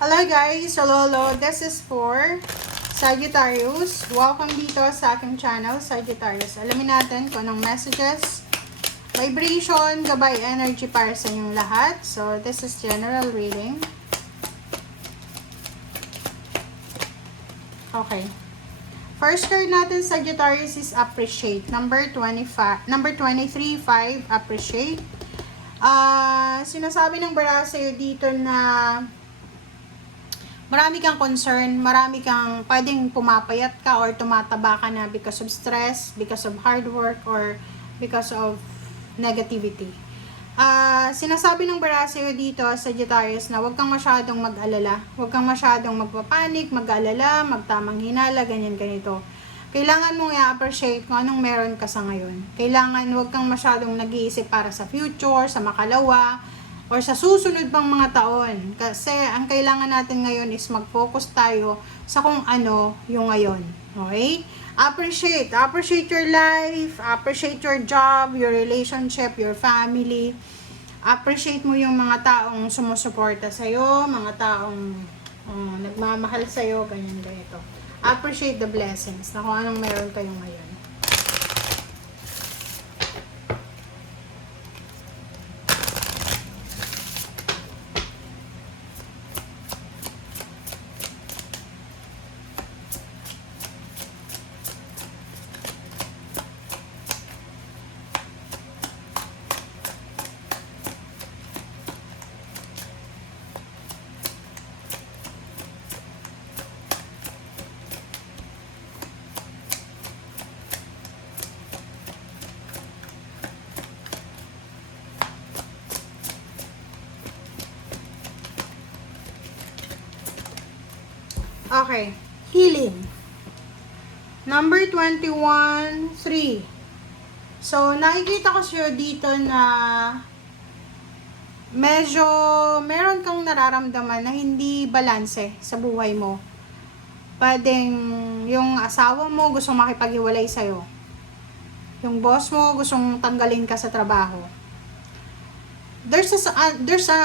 Hello guys! Hello! This is for Sagittarius. Welcome dito sa aking channel, Sagittarius. Alamin natin kung anong messages, vibration, gabay, energy para sa inyong lahat. So, this is general reading. Okay. First card natin, Sagittarius, is appreciate. Number 25, number 23, 5, appreciate. Sinasabi ng bara sa'yo dito na marami kang concern, marami kang pwedeng pumapayat ka or tumataba ka na because of stress, because of hard work, or because of negativity. Sinasabi ng bara sa'yo dito, Sagittarius, na huwag kang masyadong mag-alala, huwag kang masyadong magpapanik, mag-alala, magtamang hinala, ganyan, ganito. Kailangan mong i-appreciate kung anong meron ka sa ngayon. Kailangan huwag kang masyadong nag-iisip para sa future, sa makalawa, or sa susunod pang mga taon. Kasi ang kailangan natin ngayon is mag-focus tayo sa kung ano yung ngayon. Okay? Appreciate your life, appreciate your job, your relationship, your family. Appreciate mo yung mga taong sumusuporta sa'yo, mga taong nagmamahal sa'yo, ganyan, ganito. Appreciate the blessings na kung anong meron kayo ngayon. Okay. Healing. Number 21, 3. So, nakikita ko siya dito na medyo meron kang nararamdaman na hindi balanse sa buhay mo. Pwedeng yung asawa mo gustong makipaghiwalay sa'yo. Yung boss mo gustong tanggalin ka sa trabaho. There's a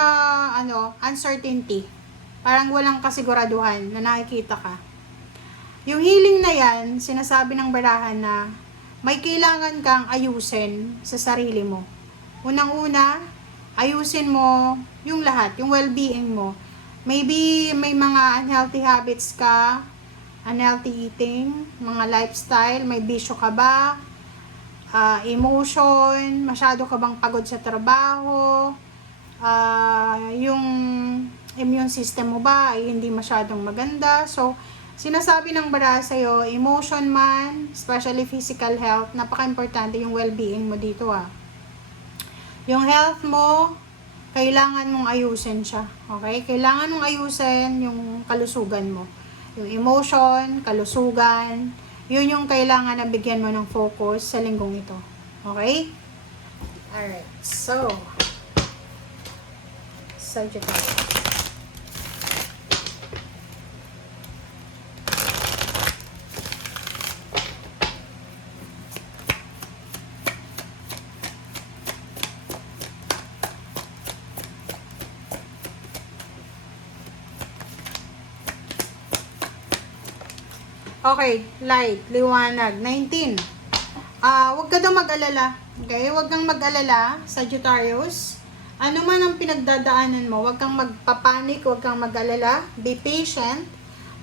uncertainty. Parang walang kasiguraduhan na nakikita ka. Yung healing na yan, sinasabi ng barahan na may kailangan kang ayusin sa sarili mo. Unang-una, ayusin mo yung lahat, yung well-being mo. Maybe may mga unhealthy habits ka, unhealthy eating, mga lifestyle, may bisyo ka ba, emotion, masyado ka bang pagod sa trabaho, yung immune system mo ba ay hindi masyadong maganda. So, sinasabi ng bara sa'yo, emotion man, especially physical health, napaka-importante yung well-being mo dito Yung health mo, kailangan mong ayusin siya. Okay? Kailangan mong ayusin yung kalusugan mo. Yung emotion, kalusugan, yun yung kailangan na bigyan mo ng focus sa linggong ito. Okay? Alright. So, Sagittarius. Okay, light, liwanag, 19. Huwag ka daw mag-alala. Okay, huwag kang mag-alala, Sagittarius. Ano man ang pinagdadaanan mo, huwag kang magpapanik, huwag kang mag-alala. Be patient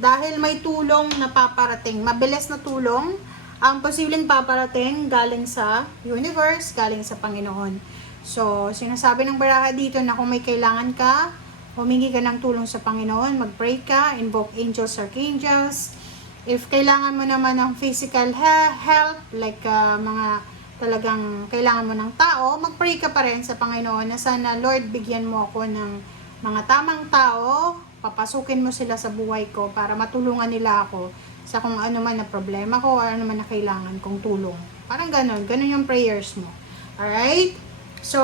dahil may tulong na paparating. Mabilis na tulong ang posibleng paparating galing sa universe, galing sa Panginoon. So, sinasabi ng baraha dito na kung may kailangan ka, humingi ka ng tulong sa Panginoon, mag-pray ka, invoke angels, archangels. If kailangan mo naman ng physical help, like mga talagang kailangan mo ng tao, mag-pray ka pa rin sa Panginoon na sana, Lord, bigyan mo ako ng mga tamang tao, papasukin mo sila sa buhay ko para matulungan nila ako sa kung ano man na problema ko or ano man na kailangan kong tulong. Parang ganun yung prayers mo. Alright? So,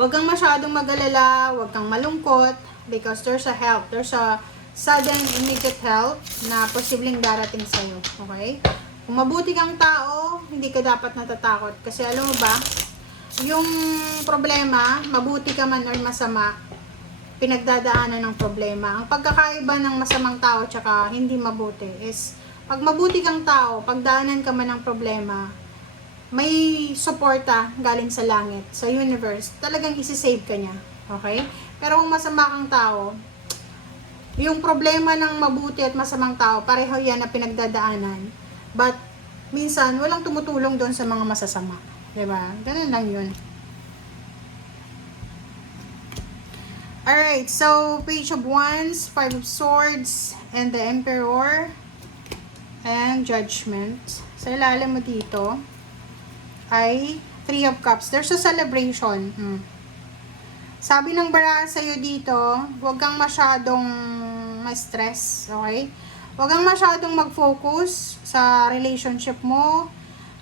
huwag kang masyadong mag-alala, huwag kang malungkot because there's a help, there's a sudden immediate help na posibleng darating sa'yo. Okay? Kung mabuti kang tao, hindi ka dapat natatakot. Kasi alam mo ba, yung problema, mabuti ka man or masama, pinagdadaanan ng problema. Ang pagkakaiba ng masamang tao tsaka hindi mabuti is, pag mabuti kang tao, pagdaanan ka man ng problema, may suporta galing sa langit, sa universe, talagang isi-save ka niya. Okay? Pero kung masama kang tao, yung problema ng mabuti at masamang tao, pareho yan na pinagdadaanan. But, minsan, walang tumutulong doon sa mga masasama. Diba? Ganun lang yun. Alright, so, Page of Wands, Five of Swords, and the Emperor, and Judgment. Sa ilalim mo dito, ay Three of Cups. There's a celebration. Sabi ng barahan sa'yo dito, huwag kang masyadong ma-stress, okay? Huwag kang masyadong mag-focus sa relationship mo,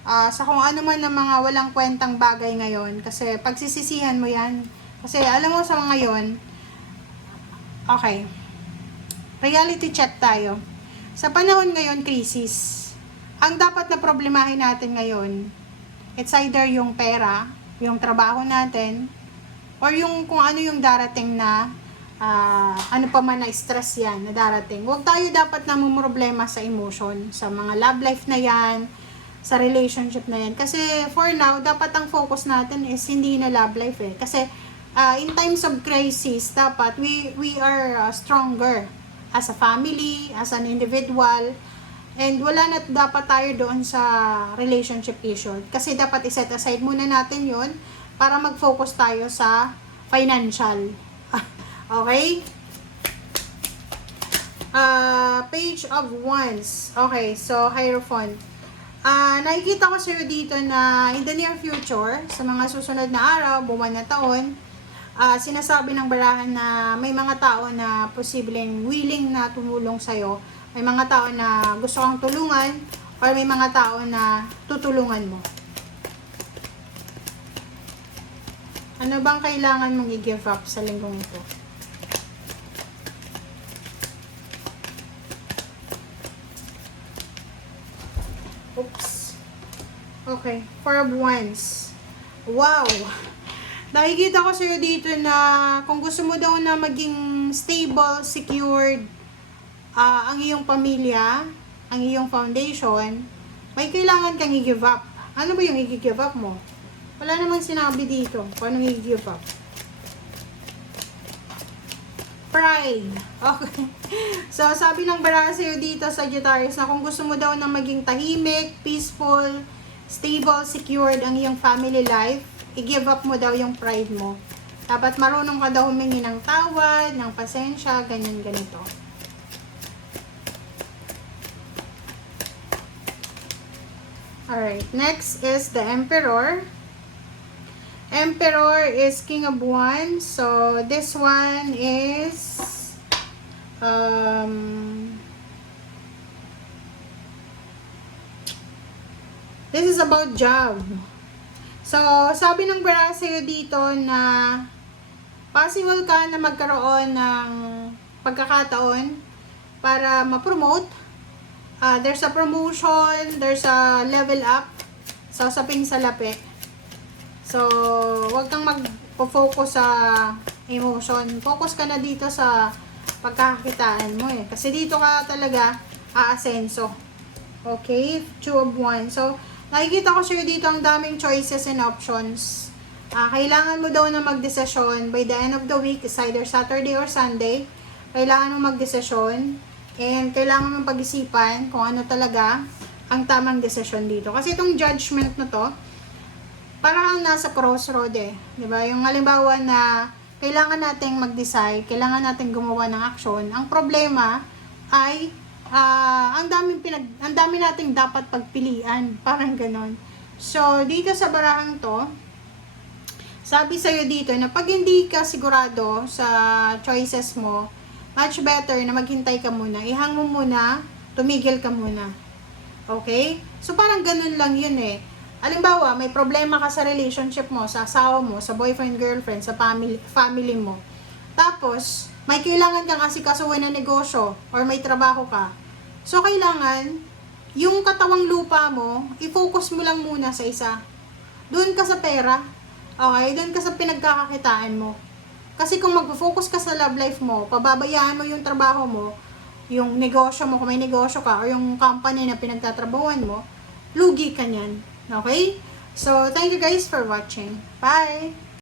sa kung ano man ng mga walang kwentang bagay ngayon. Kasi pagsisisihan mo yan. Kasi alam mo sa mga ngayon, okay, reality check tayo. Sa panahon ngayon, crisis. Ang dapat na problemahin natin ngayon, it's either yung pera, yung trabaho natin, or yung kung ano yung darating na, ano pa man na stress yan na darating. Huwag tayo dapat na problema sa emotion, sa mga love life na yan, sa relationship na yan. Kasi for now, dapat ang focus natin is hindi na love life eh. Kasi in times of crisis, dapat we are stronger as a family, as an individual, and wala na dapat tayo doon sa relationship issue. Kasi dapat iset aside muna natin yun para mag-focus tayo sa financial. Okay? Page of Wands. Okay, so Hierophant. Nakikita ko sa'yo dito na in the near future, sa mga susunod na araw, buwan na taon, sinasabi ng barahan na may mga tao na posibleng willing na tumulong sa'yo. May mga tao na gusto kang tulungan, or may mga tao na tutulungan mo. Ano bang kailangan mong i-give up sa linggong ito? Oops. Okay. Four of Wands. Wow! Nakikita ko sa'yo dito na kung gusto mo daw na maging stable, secured, ang iyong pamilya, ang iyong foundation, may kailangan kang i-give up. Ano ba yung i-give up mo? Wala namang sinabi dito kung anong i-give up. Pride. Okay. So, sabi ng baraha sa'yo dito, Sagittarius, na kung gusto mo daw na maging tahimik, peaceful, stable, secured ang iyong family life, i-give up mo daw yung pride mo. Dapat marunong ka daw humingi ng tawad, ng pasensya, ganyan, ganito. Alright, next is the Emperor. Emperor is King of Wands. So, this one is this is about job. So, sabi ng baraha sa'yo dito na possible ka na magkaroon ng pagkakataon para ma-promote. There's a promotion, there's a level up sa usaping salapi. So, huwag kang mag-focus sa emotion. Focus ka na dito sa pagkakakitaan mo eh. Kasi dito ka talaga aasenso. Okay? Two of Wands. So, nakikita ko sa'yo dito ang daming choices and options. Kailangan mo daw na magdesisyon by the end of the week, is either Saturday or Sunday. Kailangan mo magdesisyon. And kailangan mong pag-isipan kung ano talaga ang tamang desisyon dito. Kasi itong judgment na to, parang nasa crossroad eh. Diba? Yung halimbawa na kailangan nating mag-decide, kailangan nating gumawa ng aksyon. Ang problema ay ang dami nating dapat pagpilian. Parang ganon. So, dito sa barahang to, sabi sa'yo dito na pag hindi ka sigurado sa choices mo, much better na maghintay ka muna. Ihang mo muna, tumigil ka muna. Okay? So, parang ganun lang yun eh. Halimbawa, may problema ka sa relationship mo, sa asawa mo, sa boyfriend, girlfriend, sa family mo. Tapos, may kailangan kang asikasuhin na negosyo or may trabaho ka. So, kailangan, yung katawang lupa mo, i-focus mo lang muna sa isa. Doon ka sa pera. Okay? Doon ka sa pinagkakakitaan mo. Kasi kung mag-focus ka sa love life mo, pababayaan mo yung trabaho mo, yung negosyo mo, kung may negosyo ka, or yung company na pinagtatrabahuan mo, lugi ka niyan. Okay? So, thank you guys for watching. Bye!